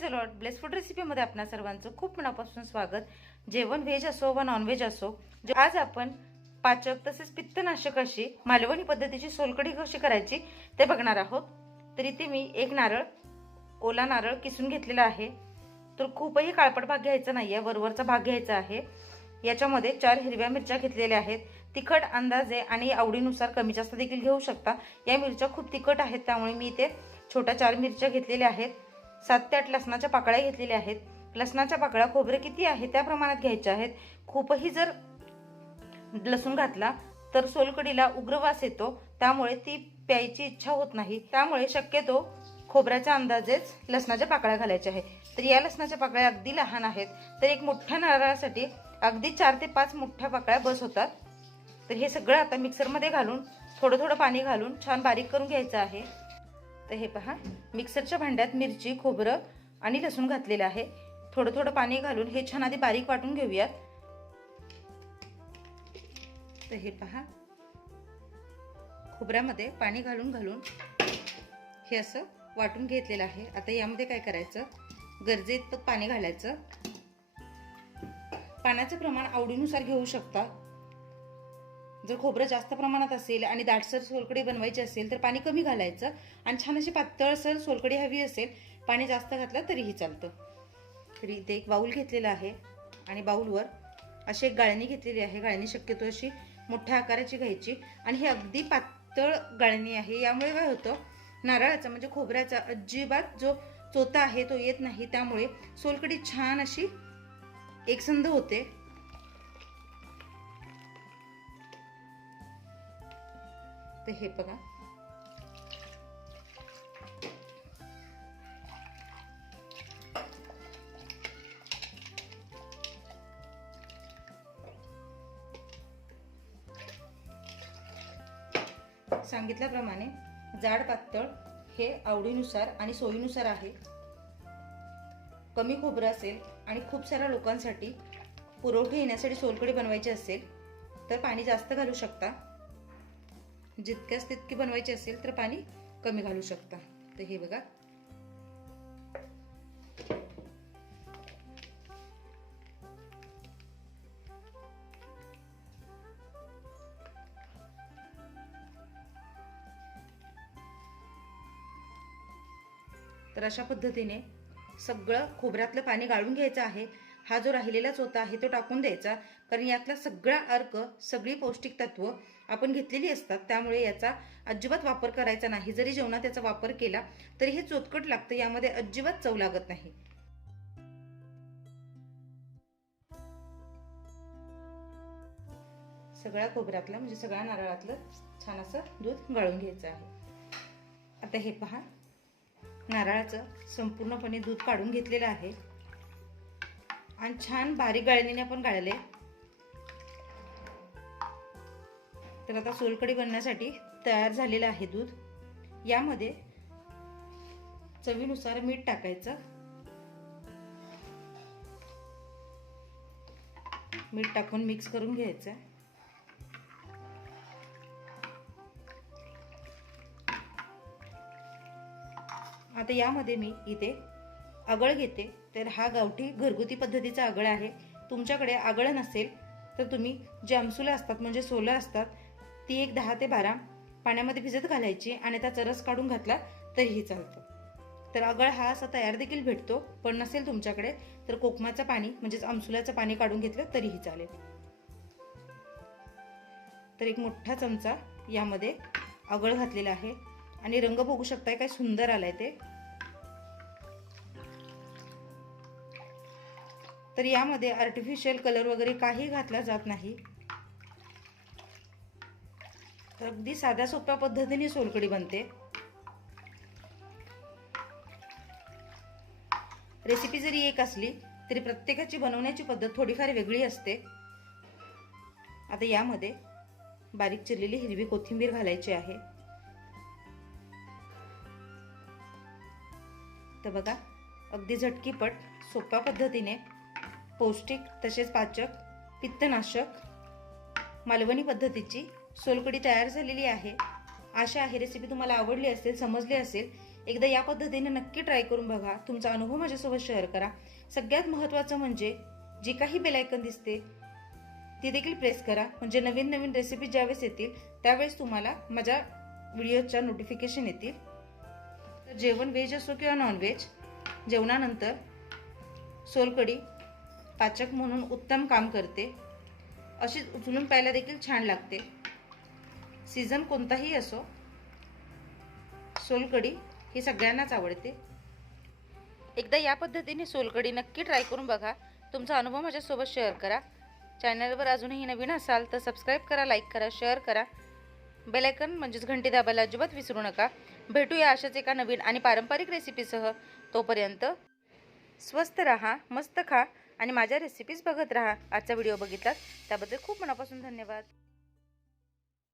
चॅनलमध्ये आपणा सर्वांचं खूप मनापासून स्वागत. जेवण व्हेज असो व नॉनव्हेज असो आज आपण पाचक तसेच पित्तनाशक अशी मालवणी पद्धतीची सोलकडी कशी करायची ते बघणार आहोत. तर इथे मी एक नारळ ओला नारळ किसून घेतलेला आहे. तर खूपही काळपट भाग घ्यायचा नाही आहे वरवरचा भाग घ्यायचा आहे. याच्यामध्ये चार हिरव्या मिरच्या घेतलेल्या आहेत. तिखट अंदाजे आणि आवडीनुसार कमी जास्त देखील घेऊ शकता. या मिरच्या खूप तिखट आहेत त्यामुळे मी इथे छोट्या चार मिरच्या घेतलेल्या आहेत. सात ते आठ लसणाच्या पाकळ्या घेतलेल्या आहेत. लसणाच्या पाकळ्या खोबरे किती आहे त्या प्रमाणात घ्यायच्या आहेत. खूपही जर लसूण घातला तर सोलकडीला उग्रवास येतो. त्यामुळे ती प्यायची इच्छा होत नाही. त्यामुळे शक्यतो खोबऱ्याच्या अंदाजेच लसणाच्या पाकळ्या घालायच्या आहे तर या लसणाच्या पाकळ्या अगदी लहान आहेत. तर एक मोठ्या नारळासाठी अगदी चार ते पाच मोठ्या पाकळ्या बस होतात. तर हे सगळं आता मिक्सरमध्ये घालून थोडं थोडं पाणी घालून छान बारीक करून घ्यायचं आहे. तर हे पहा मिक्सरच्या भांड्यात मिरची खोबरं आणि लसूण घातलेलं आहे. थोडं थोडं पाणी घालून हे छान आधी बारीक वाटून घेऊयात. तर हे पहा खोबऱ्यामध्ये पाणी घालून घालून हे असं वाटून घेतलेलं आहे. आता यामध्ये काय करायचं? गरजे इतपत पाणी घालायचं. पाण्याचं प्रमाण आवडीनुसार घेऊ शकता. जर खोबरं जास्त प्रमाणात असेल आणि दाटसर सोलकडी बनवायची असेल तर पाणी कमी घालायचं आणि छान अशी पातळसर सोलकडी हवी असेल पाणी जास्त घातलं तरीही चालतं. तरी इथे एक बाऊल घेतलेला आहे आणि बाऊलवर अशी एक गाळणी घेतलेली आहे. गाळणी शक्यतो अशी मोठ्या आकाराची घ्यायची आणि ही अगदी पातळ गाळणी आहे. यामुळे काय होतं नारळाचा म्हणजे खोबऱ्याचा अजिबात जो चोता आहे तो येत नाही. त्यामुळे सोलकडी छान अशी एकसंध होते. तर हे बघा. सांगितल्याप्रमाणे जाड पातळ हे आवडीनुसार आणि सोयीनुसार आहे. कमी खोबरं असेल आणि खूप साऱ्या लोकांसाठी पुरवठे येण्यासाठी सोलकडी बनवायची असेल तर पाणी जास्त घालू शकता. जितक्याच तितकी बनवायची असेल तर पाणी कमी घालू शकता. तर हे बघा. तर अशा पद्धतीने सगळं खोबऱ्यातलं पाणी गाळून घ्यायचं आहे. हा जो राहिलेला होता आहे तो टाकून द्यायचा. कारण यातला सगळा अर्क सगळी पौष्टिक तत्व आपण घेतलेली असतात त्यामुळे याचा अजिबात वापर करायचा नाही. जरी जेवणात याचा वापर केला तरी हे चोतकट लागतं यामध्ये अजिबात चव लागत नाही. सगळ्या खोबऱ्यातलं म्हणजे सगळ्या नारळातलं छान असं दूध गाळून घ्यायचं आहे. आता हे पहा. नारळाचं संपूर्णपणे दूध काढून घेतलेलं आहे. आणि छान बारीक गाळणीने आपण गाळले. तर आता सोलकडी बनण्यासाठी तयार झालेलं आहे दूध. यामध्ये चवीनुसार मीठ टाकायचं. मीठ टाकून मिक्स करून घ्यायचं. आता यामध्ये मी इथे आगळ घेते. तर हा गावठी घरगुती पद्धतीचा आगळ आहे. तुमच्याकडे आगळ नसेल तर तुम्ही जे असतात म्हणजे सोलं असतात ती एक दहा ते बारा पाण्यामध्ये भिजत घालायची आणि त्याचा रस काढून घातला तरीही चालतं. तर आगळ हा असा तयार देखील भेटतो. पण नसेल तुमच्याकडे तर कोकमाचं पाणी म्हणजेच आमसुल्याचं पाणी काढून घेतलं तरीही चालेल. तर एक मोठा चमचा यामध्ये आगळ घातलेला आहे. आणि रंग बघू शकताय काय सुंदर आलाय ते. तर यामध्ये आर्टिफिशियल कलर वगैरे काही घातला जात नाही. तर अगदी साध्या सोप्या पद्धतीने सोलकडी बनते. रेसिपी जरी एक असली तरी प्रत्येकाची बनवण्याची पद्धत थोडीफार वेगळी असते. आता यामध्ये बारीक चिरलेली हिरवी कोथिंबीर घालायची आहे. तर बघा अगदी झटकीपट सोप्या पद्धतीने पौष्टिक तसेच पाचक पित्तनाशक मालवणी पद्धतीची सोलकडी तयार झालेली आहे. आशा आहे रेसिपी तुम्हाला आवडली असेल समजली असेल एकदा या पद्धतीने नक्की ट्राय करून बघा. तुमचा अनुभव माझ्यासोबत शेअर करा. सगळ्यात महत्त्वाचं म्हणजे जी काही बेलायकन दिसते ती देखील प्रेस करा. म्हणजे नवीन नवीन रेसिपी ज्यावेळेस येतील त्यावेळेस तुम्हाला माझ्या व्हिडिओच्या नोटिफिकेशन येतील. तर जेवण व्हेज असो किंवा नॉनव्हेज जेवणानंतर सोलकडी पाचक म्हणून उत्तम काम करते. अशीच उचलून प्यायला देखील छान लागते. सीझन कोणताही असो सोलकडी ही सगळ्यांनाच आवडते. एकदा या पद्धतीने सोलकडी नक्की ट्राय करून बघा. तुमचा अनुभव माझ्यासोबत शेअर करा. चॅनलवर अजूनही नवीन असाल तर सबस्क्राईब करा लाईक करा शेअर करा. बेलायकन म्हणजेच घंटी दाबायला अजिबात विसरू नका. भेटूया अशाच एका नवीन आणि पारंपरिक रेसिपीसह तोपर्यंत स्वस्त राहा मस्त खा आणि माझ्या रेसिपीज बघत राहा. आजचा व्हिडिओ बघितलात त्याबद्दल खूप मनापासून धन्यवाद.